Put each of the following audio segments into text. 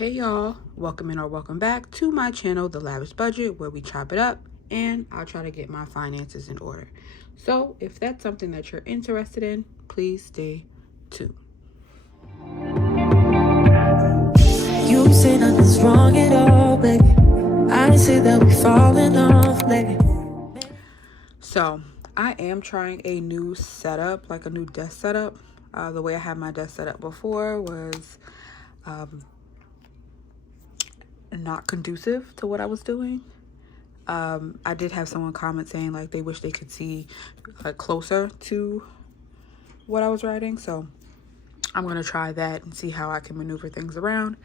Hey y'all, welcome in or welcome back to my channel, The Lavish Budget, where we chop it up and I'll try to get my finances in order. So if that's something that you're interested in, please stay tuned. You say nothing's wrong at all, baby. I say that we falling off, baby. So I am trying a new setup, like a new desk setup. The way I had my desk set up before was not conducive to what I was doing. I did have someone comment saying like they wish they could see like closer to what I was writing, so I'm gonna try that and see how I can maneuver things around.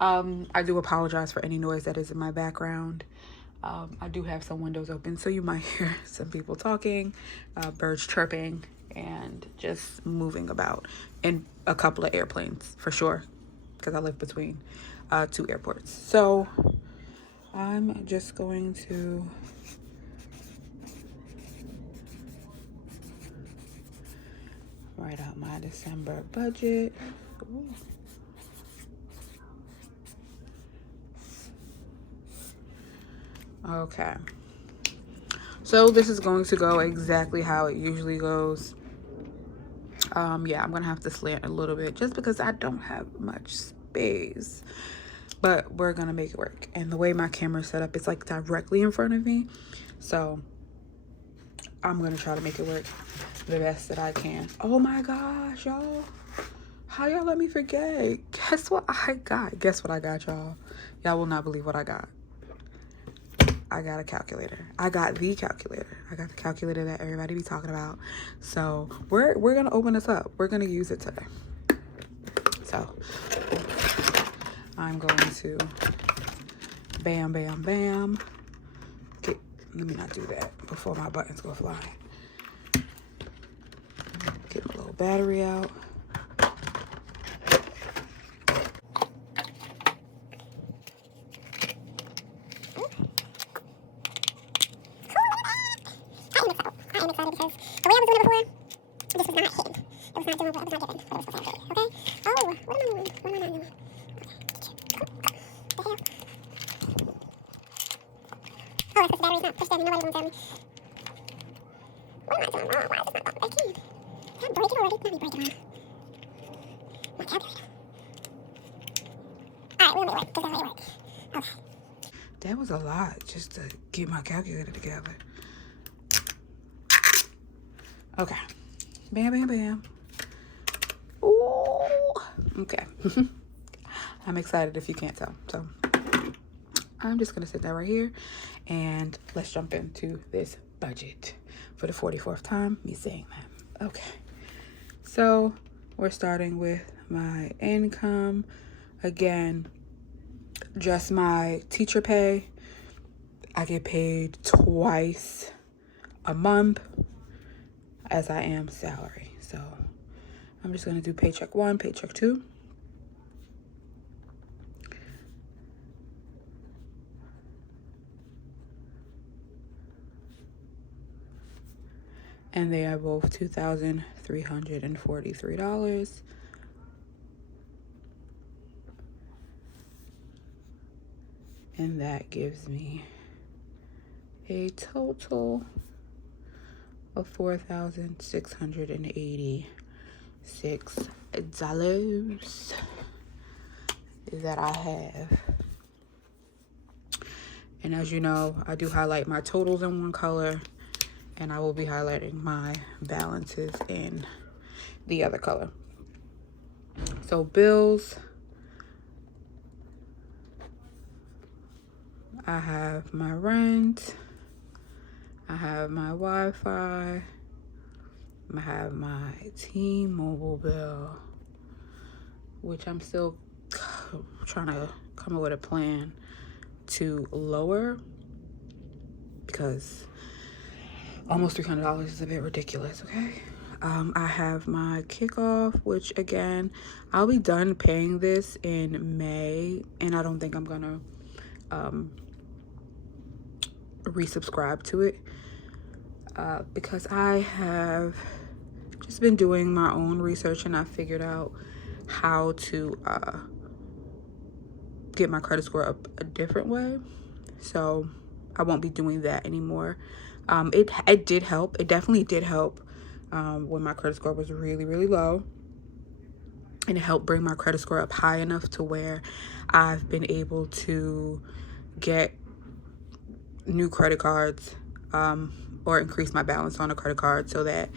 I do apologize for any noise that is in my background. I do have some windows open, so you might hear some people talking, birds chirping, and just moving about, and a couple of airplanes for sure, because I live between two airports. So I'm just going to write out my December budget. Ooh. Okay. So this is going to go exactly how it usually goes. Yeah, I'm gonna have to slant a little bit just because I don't have much space, but we're gonna make it work. And the way my camera's set up, it's like directly in front of me, so I'm gonna try to make it work the best that I can. Oh my gosh, y'all, how y'all let me forget? Guess what I got? Guess what I got, y'all? Y'all will not believe what I got. I got a calculator. I got the calculator. I got the calculator that everybody be talking about. So we're gonna open this up. We're gonna use it today. So I'm going to bam, bam, bam. Okay, let me not do that before my buttons go flying. Get my little battery out. That was a lot just to get my calculator together. Okay. Bam, bam, bam. Ooh. Okay. I'm excited if you can't tell. So I'm just going to sit that right here and let's jump into this budget for the 44th time, me saying that. Okay. So we're starting with my income. Again, just my teacher pay. I get paid twice a month as I am salary. So I'm just going to do paycheck 1, paycheck 2. And they are both $2,343. And that gives me a total of $4,686 that I have. And as you know, I do highlight my totals in one color, and I will be highlighting my balances in the other color. So bills, I have my rent, I have my Wi-Fi, I have my T-Mobile bill, which I'm still trying to come up with a plan to lower, because almost $300 is a bit ridiculous, okay? I have my kickoff, which again, I'll be done paying this in May, and I don't think I'm gonna resubscribe to it because I have just been doing my own research, and I figured out how to get my credit score up a different way. So I won't be doing that anymore. It did help. It definitely did help when my credit score was really, really low. And it helped bring my credit score up high enough to where I've been able to get new credit cards or increase my balance on a credit card so that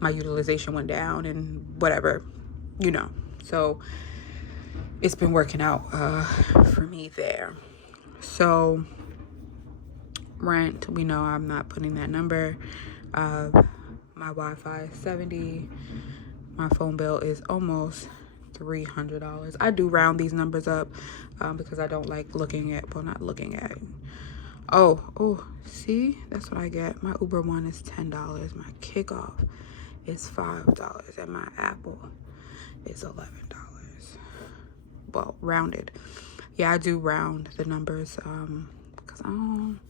my utilization went down and whatever, you know. So it's been working out for me there. So rent, we know I'm not putting that number. My Wi-Fi is $70. My phone bill is almost $300. I do round these numbers up because I don't like looking at, well, not looking at. Oh, see, that's what I get. My Uber One is $10. My Kickoff is $5, and my Apple is $11. Well, rounded. Yeah, I do round the numbers because I'm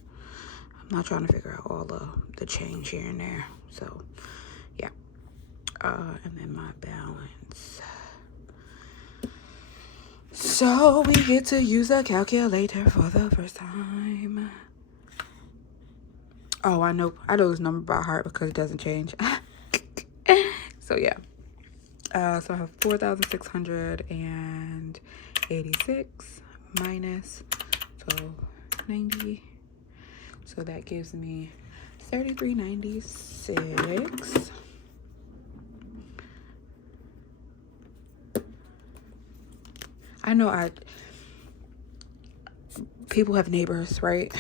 not trying to figure out all the change here and there. So yeah, and then my balance. So we get to use a calculator for the first time. Oh, I know this number by heart because it doesn't change. So yeah. So I have 4,686 minus 1290. So that gives me 3396. I know people have neighbors, right?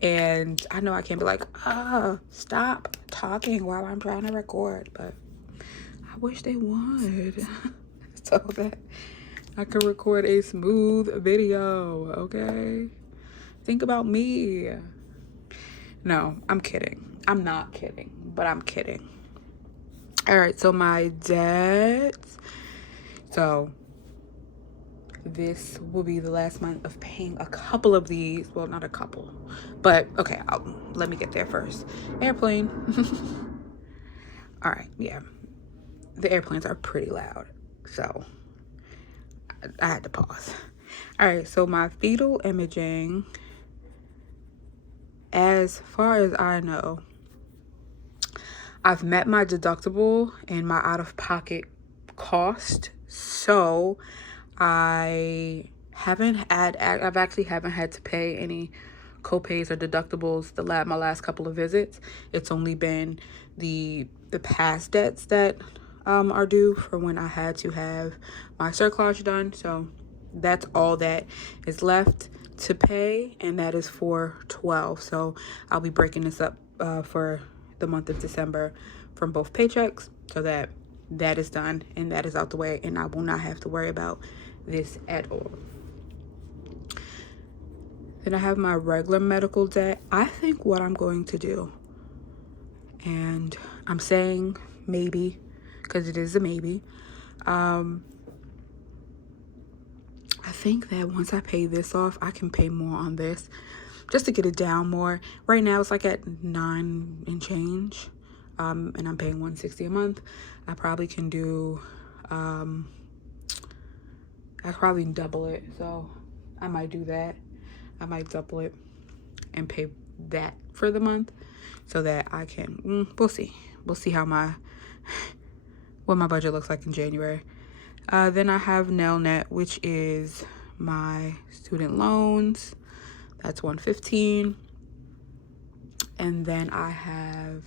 And I know I can't be like, stop talking while I'm trying to record, but I wish they would so that I could record a smooth video, okay? Think about me. No, I'm kidding. I'm not kidding, but I'm kidding. All right, so my debts. So this will be the last month of paying a couple of these. Well, not a couple, but okay, let me get there first. Airplane. All right, yeah. The airplanes are pretty loud, so I had to pause. All right, so my fetal imaging, as far as I know, I've met my deductible and my out-of-pocket cost, so I haven't had to pay any co-pays or deductibles my last couple of visits. It's only been the past debts that are due for when I had to have my cerclage done. So that's all that is left to pay, and that is for 12. So I'll be breaking this up for the month of December from both paychecks so that is done and that is out the way, and I will not have to worry about this at all. Then I have my regular medical debt. I think what I'm going to do, and I'm saying maybe because it is a maybe, I think that once I pay this off, I can pay more on this just to get it down more. Right now it's like at 9 and change, and I'm paying $160 a month. I probably can do I probably double it, so I might do that. I might double it and pay that for the month so that I can, we'll see how what my budget looks like in January. Then I have Nelnet, which is my student loans. That's $115. And then I have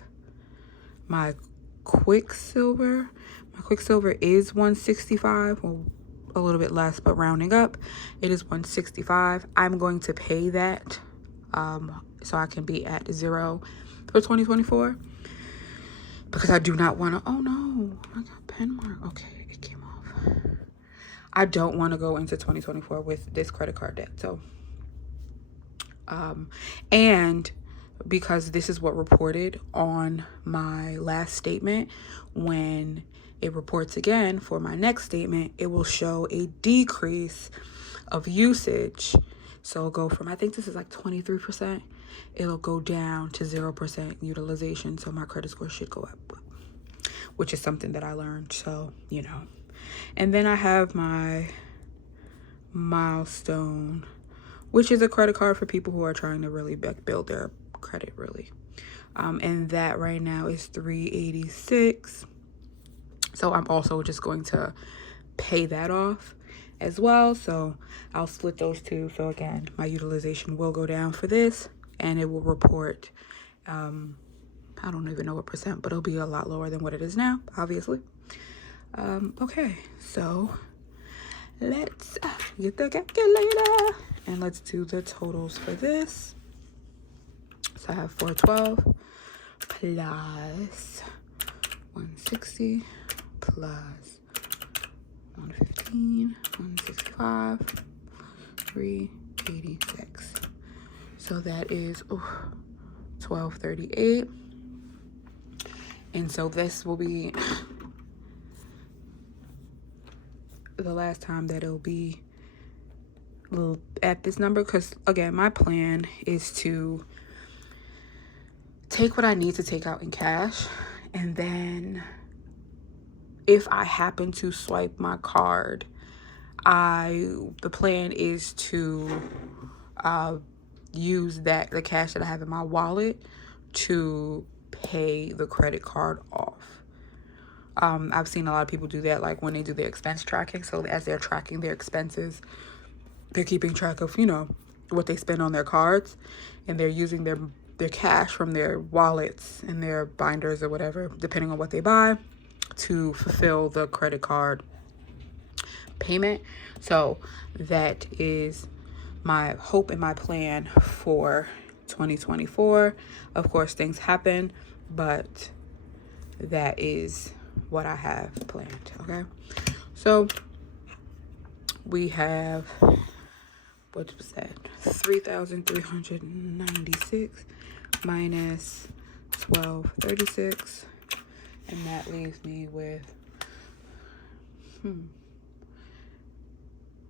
my Quicksilver. My Quicksilver is $165. Well, a little bit less, but rounding up, it is $165. I'm going to pay that so I can be at 0 for 2024 because I do not want to. Oh no, I got pen mark. Okay, it came off. I don't want to go into 2024 with this credit card debt. So and because this is what reported on my last statement, when it reports again for my next statement, it will show a decrease of usage. So it'll go from, I think this is like 23%, it'll go down to 0% utilization. So my credit score should go up, which is something that I learned. So, you know. And then I have my Milestone, which is a credit card for people who are trying to really build their credit, really. And that right now is $386. So I'm also just going to pay that off as well. So I'll split those two. So again, my utilization will go down for this, and it will report, I don't even know what percent, but it'll be a lot lower than what it is now, obviously. Okay, so let's get the calculator and let's do the totals for this. So I have 412 plus 160 plus 115, 165, 386. So that is 1238. And so this will be the last time that it'll be at this number, because again, my plan is to take what I need to take out in cash, and then if I happen to swipe my card, the plan is to use the cash that I have in my wallet to pay the credit card off. I've seen a lot of people do that, like when they do their expense tracking. So as they're tracking their expenses, they're keeping track of, what they spend on their cards, and they're using their cash from their wallets and their binders or whatever, depending on what they buy, to fulfill the credit card payment. So that is my hope and my plan for 2024. Of course, things happen, but that is what I have planned. Okay, so we have, what was that, 3,396 minus 1236, and that leaves me with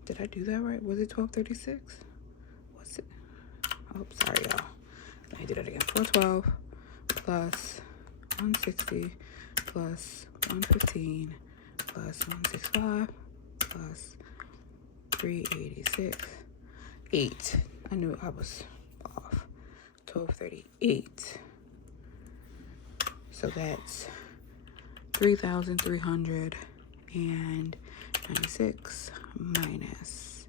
did I do that right? Was it 1236? What's it? Oh, sorry, y'all. Let me do that again. 412 plus 160 plus 115 plus 165 plus 386. 8. I knew I was off. 1238. So that's 3,396 minus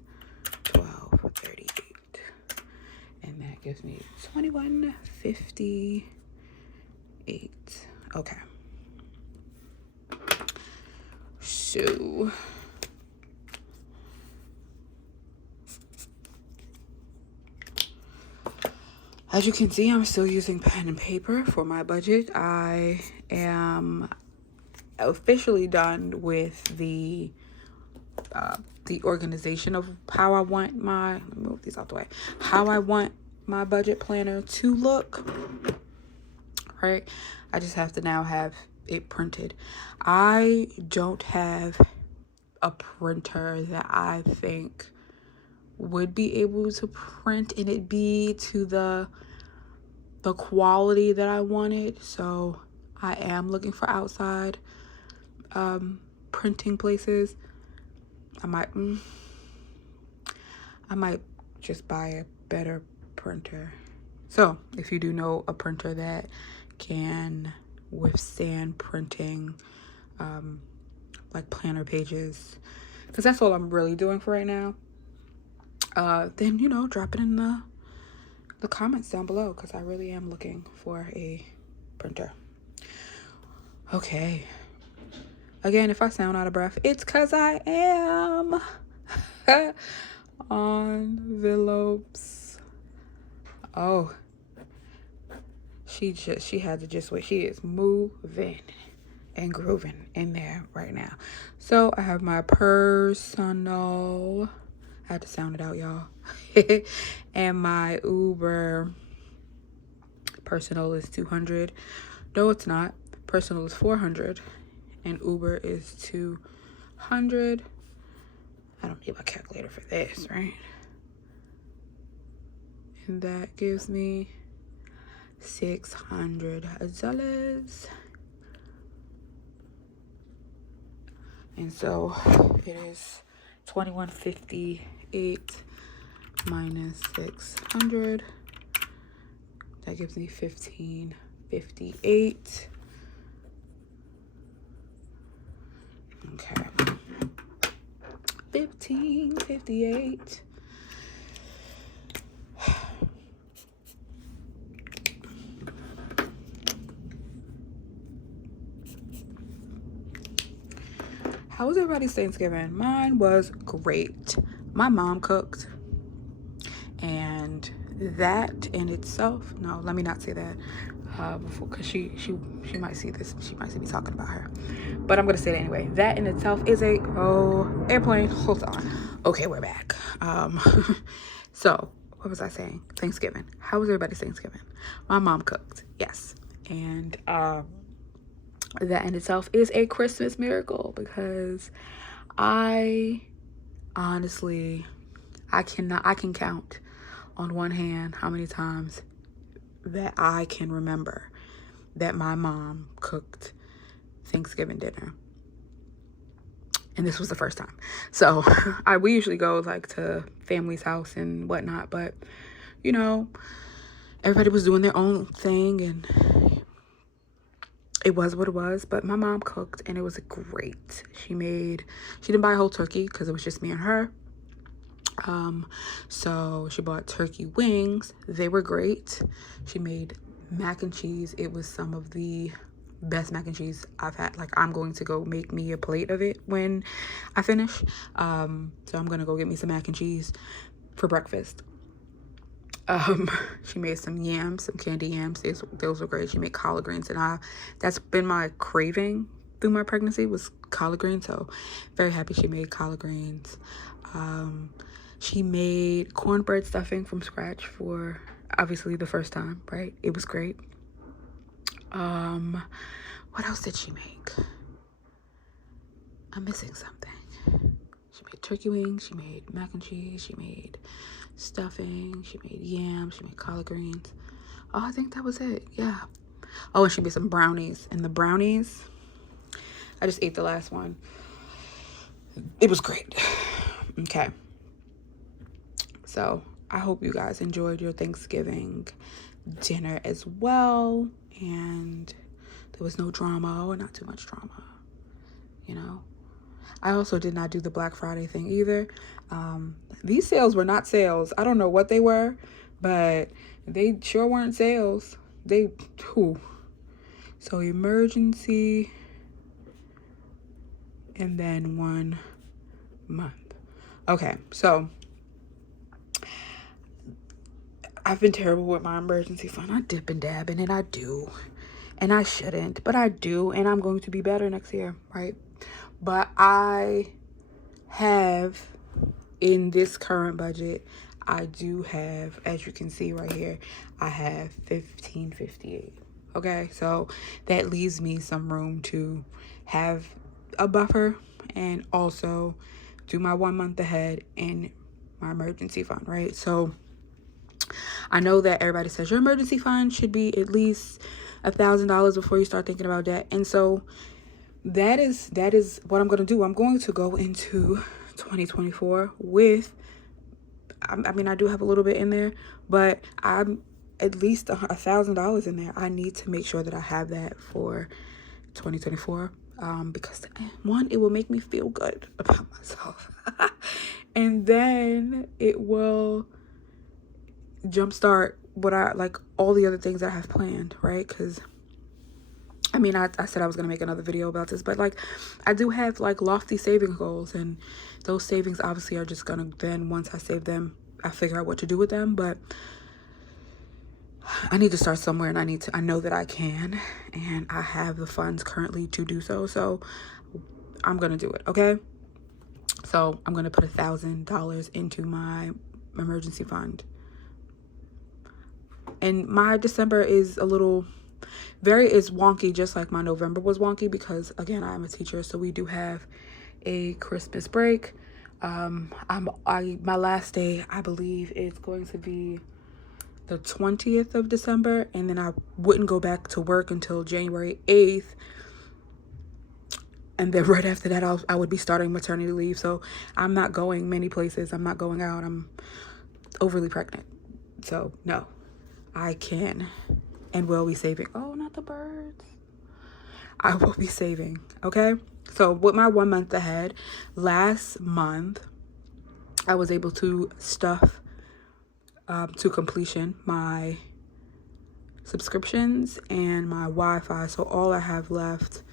1238, and that gives me 2158. Okay, so as you can see, I'm still using pen and paper for my budget. I am officially done with the organization of how I want let me move these out the way, how I want my budget planner to look, right? I just have to now have it printed. I don't have a printer that I think would be able to print and it be to the quality that I wanted. So I am looking for outside printing places. I might just buy a better printer. So if you do know a printer that can withstand printing like planner pages, because that's all I'm really doing for right now, then drop it in the comments down below, because I really am looking for a printer. Okay, again, if I sound out of breath, it's because I am. Envelopes. Oh, she had to just wait. She is moving and grooving in there right now. So I have my personal, I had to sound it out, y'all. And my Uber. Personal is 200. No, it's not. Personal is 400 and Uber is 200. I don't need my calculator for this, right? And that gives me $600. And so it is 2158 8 minus 600. That gives me 1558. Okay. 1558. How was everybody's Thanksgiving? Mine was great. My mom cooked, and that in itself, no, let me not say that before, because she might see this. She might see me talking about her, but I'm gonna say it anyway. That in itself is a airplane. Hold on. Okay, we're back. So what was I saying? Thanksgiving. How was everybody's Thanksgiving? My mom cooked, yes, and that in itself is a Christmas miracle, because I honestly, I can count on one hand how many times that I can remember that my mom cooked Thanksgiving dinner. And this was the first time. So we usually go like to family's house and whatnot, but you know, everybody was doing their own thing and it was what it was. But my mom cooked and it was great. She didn't buy a whole turkey because it was just me and her. So she bought turkey wings. They were great. She made mac and cheese. It was some of the best mac and cheese I've had. Like, I'm going to go make me a plate of it when I finish. So I'm gonna go get me some mac and cheese for breakfast. She made some yams, some candy yams. Those were great. She made collard greens, and that's been my craving through my pregnancy, was collard greens. So very happy she made collard greens. She made cornbread stuffing from scratch for obviously the first time, right? It was great. What else did she make? I'm missing something. She made turkey wings, she made mac and cheese, she made stuffing, she made yams, she made collard greens. Oh, I think that was it. Yeah. Oh, and she made some brownies. And the brownies, I just ate the last one. It was great. Okay. So I hope you guys enjoyed your Thanksgiving dinner as well. And there was no drama, or not too much drama, you know. I also did not do the Black Friday thing either. These sales were not sales. I don't know what they were, but they sure weren't sales. So emergency, and then 1 month. Okay, so I've been terrible with my emergency fund. I dip and dab in it. I do. And I shouldn't, but I do. And I'm going to be better next year, right? But I have, in this current budget, I do have, as you can see right here, I have $15.58. Okay, so that leaves me some room to have a buffer and also do my 1 month ahead in my emergency fund, right? So I know that everybody says your emergency fund should be at least $1,000 before you start thinking about debt. And so that is what I'm going to do. I'm going to go into 2024 with, I mean, I do have a little bit in there, but I'm at least $1,000 in there. I need to make sure that I have that for 2024. Because one, it will make me feel good about myself. And then it will jumpstart what I like, all the other things I have planned, right? Because I mean, I said I was gonna make another video about this, but like, I do have like lofty saving goals, and those savings obviously are just gonna, then once I save them, I figure out what to do with them. But I need to start somewhere, and I know that I can, and I have the funds currently to do so. So I'm gonna do it. Okay, so I'm gonna put $1,000 into my emergency fund. And my December is is wonky, just like my November was wonky, because again, I'm a teacher, so we do have a Christmas break. My last day, I believe, is going to be the 20th of December, and then I wouldn't go back to work until January 8th. And then right after that, I would be starting maternity leave. So I'm not going many places. I'm not going out. I'm overly pregnant. So no, I can and will be saving. Oh, not the birds. I will be saving. Okay. So with my 1 month ahead, last month, I was able to stuff to completion my subscriptions and my Wi-Fi. So all I have left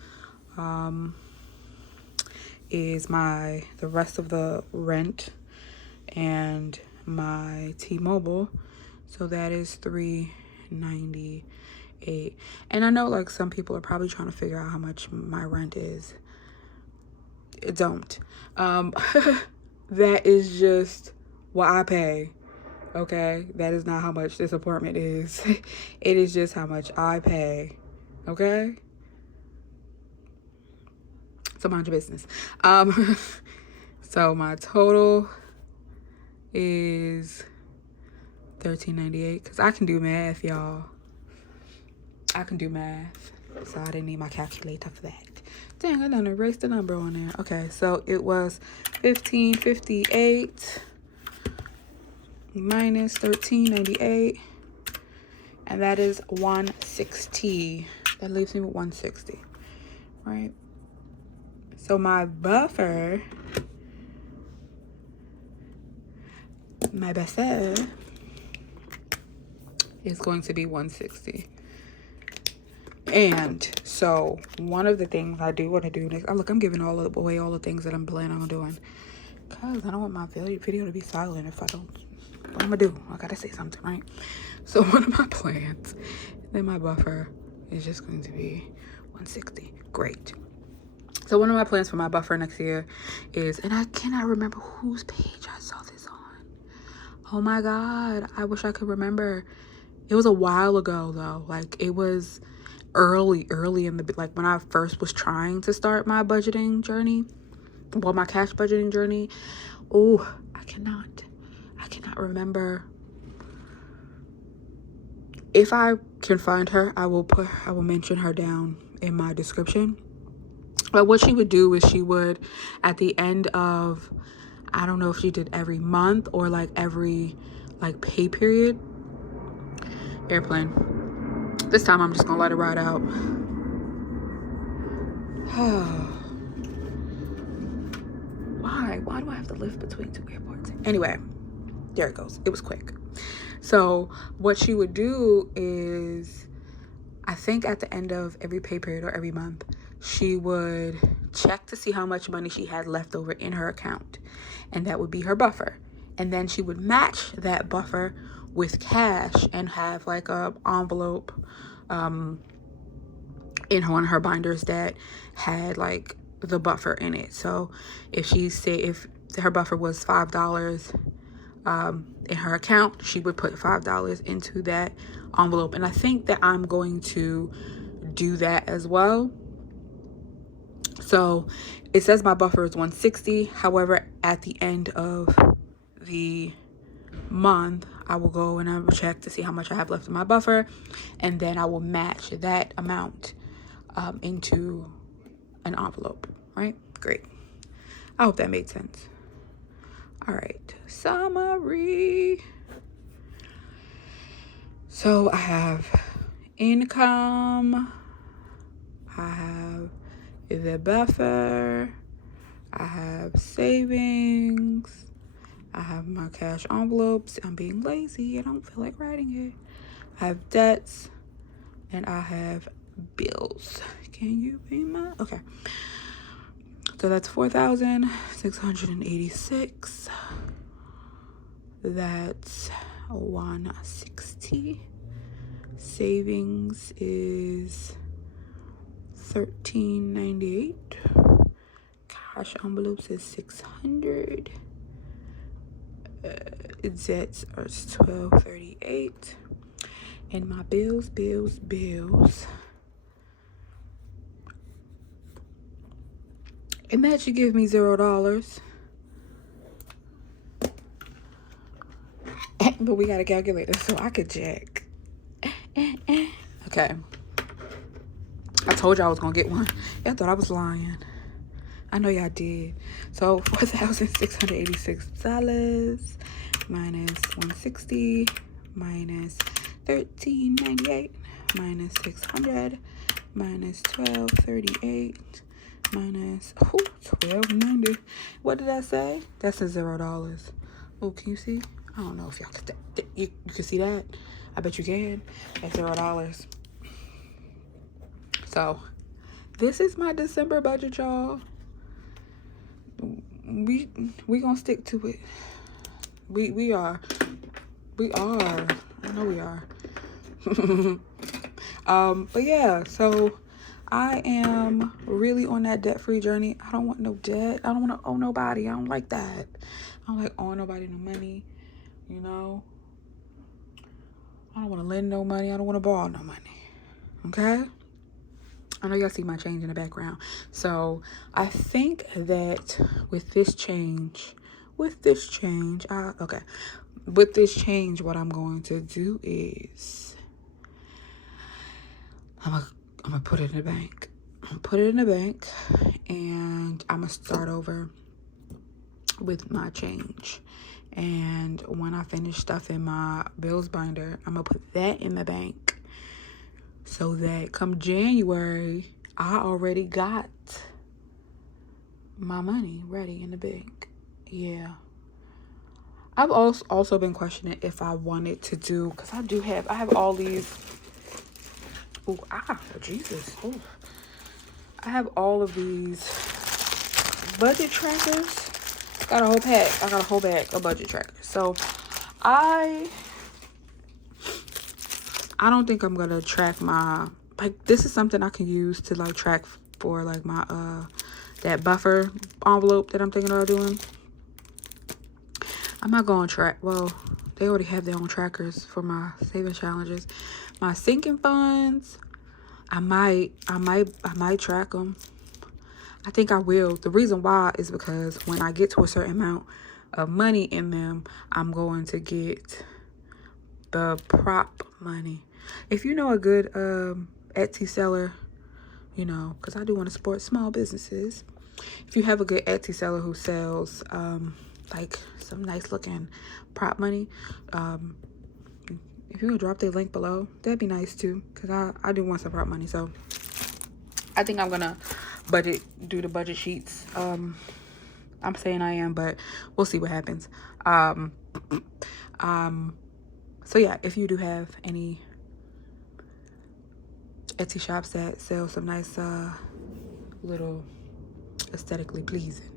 is the rest of the rent and my T-Mobile. So that is $398. And I know like some people are probably trying to figure out how much my rent is. Don't. That is just what I pay. Okay, that is not how much this apartment is. It is just how much I pay. Okay, so mind your business. So my total is $13.98 because I can do math, y'all. I can do math, so I didn't need my calculator for that. Dang, I done erased the number on there. Okay, so it was $15.58 minus $13.98, and that is $160. That leaves me with $160, right? So my buffer, my buffer is going to be $160. And so one of the things I do want to do next, look, I'm giving away all the things that I'm planning on doing because I don't want my video to be silent if I don't. What I'm gonna do? I gotta say something, right? So one of my plans, then my buffer is just going to be $160. Great. So one of my plans for my buffer next year is, and I cannot remember whose page I saw this on. Oh my God, I wish I could remember. It was a while ago though. Like it was early in the, like when I first was trying to start my budgeting journey, well, my cash budgeting journey. Oh, I cannot remember. If I can find her, I will mention her down in my description. But what she would do is she would, at the end of, I don't know if she did every month or like every like pay period. Airplane. This time I'm just gonna let it ride out. Why do I have to live between two airports? Anyway, there it goes. It was quick. So what she would do is, I think at the end of every pay period or every month, she would check to see how much money she had left over in her account, and that would be her buffer. And then she would match that buffer with cash and have like a envelope in one of her binders that had like the buffer in it. So if her buffer was $5 in her account, she would put $5 into that envelope. And I think that I'm going to do that as well. So it says my buffer is $160. However, at the end of the month, I will go and I will check to see how much I have left in my buffer, and then I will match that amount into an envelope. Right? Great. I hope that made sense. All right, summary. So I have income, I have the buffer, I have savings, I have my cash envelopes. I'm being lazy. I don't feel like writing it. I have debts, and I have bills. Can you be my? Okay. So that's 4,686. That's 160. Savings is 1398. Cash envelopes is 600. Debts are 1238. And my bills. And that should give me $0. But we got a calculator, so I could check. Okay. I told you I was gonna get one. Y'all thought I was lying. I know y'all did. So $4,686 minus 160 minus 1398 minus 600 minus 1238 minus 1290. What did I say? That's a $0. Oh, can you see? I don't know if y'all can. You can see that. I bet you can. That's $0. So this is my December budget, y'all. We gonna stick to it. We are. I know we are. But yeah, so I am really on that debt-free journey. I don't want no debt. I don't want to owe nobody. I don't like that. I don't like owing nobody no money, you know. I don't want to lend no money. I don't want to borrow no money. Okay? I know y'all see my change in the background. So I think that with this change, what I'm going to do is I'm gonna put it in the bank. And I'm gonna start over with my change. And when I finish stuffing my bills binder, I'm gonna put that in the bank so that come January, I already got my money ready in the bank. Yeah. I've also been questioning if I wanted to do, because I have all these. Jesus. Ooh. I have all of these budget trackers. I got a whole bag of budget trackers. So I don't think I'm gonna track my, like, this is something I can use to like track for like my that buffer envelope that I'm thinking about doing. I'm not going to track, well, they already have their own trackers for my saving challenges. My sinking funds, I might track them. I think I will. The reason why is because when I get to a certain amount of money in them, I'm going to get the prop money. If you know a good Etsy seller, you know, because I do want to support small businesses. If you have a good Etsy seller who sells like some nice looking prop money, if you can drop their link below, that'd be nice too, because I do want some prop money. So I think I'm gonna do the budget sheets. I'm saying I am, but we'll see what happens. So yeah, if you do have any Etsy shops that sell some nice little aesthetically pleasing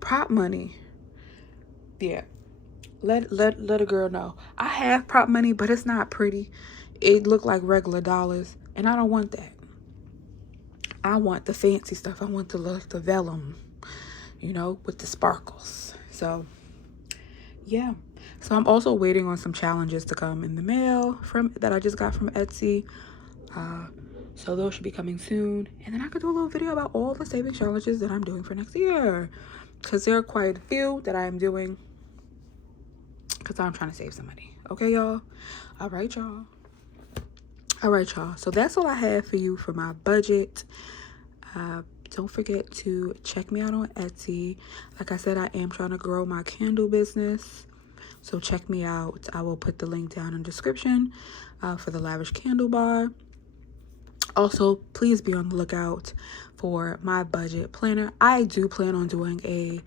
prop money, yeah, let a girl know. I have prop money, but it's not pretty. It look like regular dollars, and I don't want that. I want the fancy stuff. I want the vellum, you know, with the sparkles. So yeah. So I'm also waiting on some challenges to come in the mail that I just got from Etsy. So those should be coming soon. And then I could do a little video about all the saving challenges that I'm doing for next year, because there are quite a few that I am doing because I'm trying to save some money. Okay, y'all? All right, y'all. So that's all I have for you for my budget. Don't forget to check me out on Etsy. Like I said, I am trying to grow my candle business. So check me out. I will put the link down in the description for the Lavish Candle Bar. Also, please be on the lookout for my budget planner. I do plan on doing a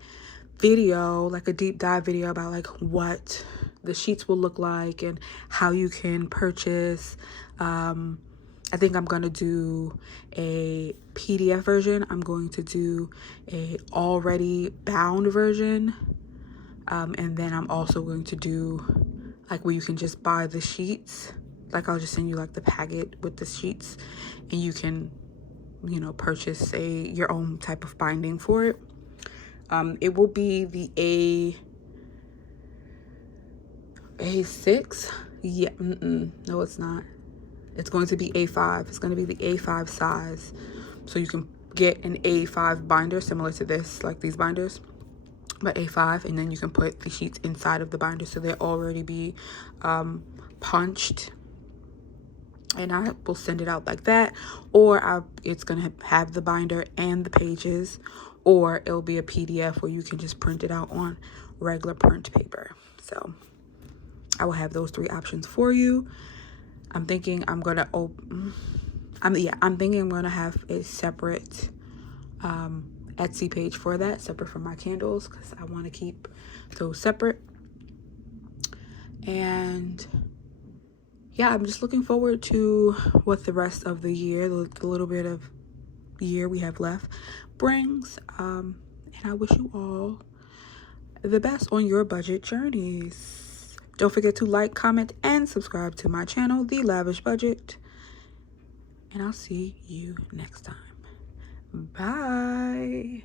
video, like a deep dive video about like what the sheets will look like and how you can purchase. I think I'm going to do a PDF version. I'm going to do a already bound version. And then I'm also going to do like where you can just buy the sheets. Like I'll just send you like the packet with the sheets, and you can, you know, purchase your own type of binding for it. It will be the A6. Yeah, no, it's not. It's going to be A5. It's going to be the A5 size. So you can get an A5 binder similar to this, like these binders, but A5, and then you can put the sheets inside of the binder so they'll already be punched. and I will send it out like that, or it's gonna have the binder and the pages, or it'll be a PDF where you can just print it out on regular print paper. So I will have those 3 options for you. I'm thinking I'm gonna I'm thinking I'm gonna have a separate Etsy page for that, separate from my candles, because I want to keep those separate. And yeah, I'm just looking forward to what the rest of the year, the little bit of year we have left, brings. And I wish you all the best on your budget journeys. Don't forget to like, comment, and subscribe to my channel, The Lavish Budget. And I'll see you next time. Bye.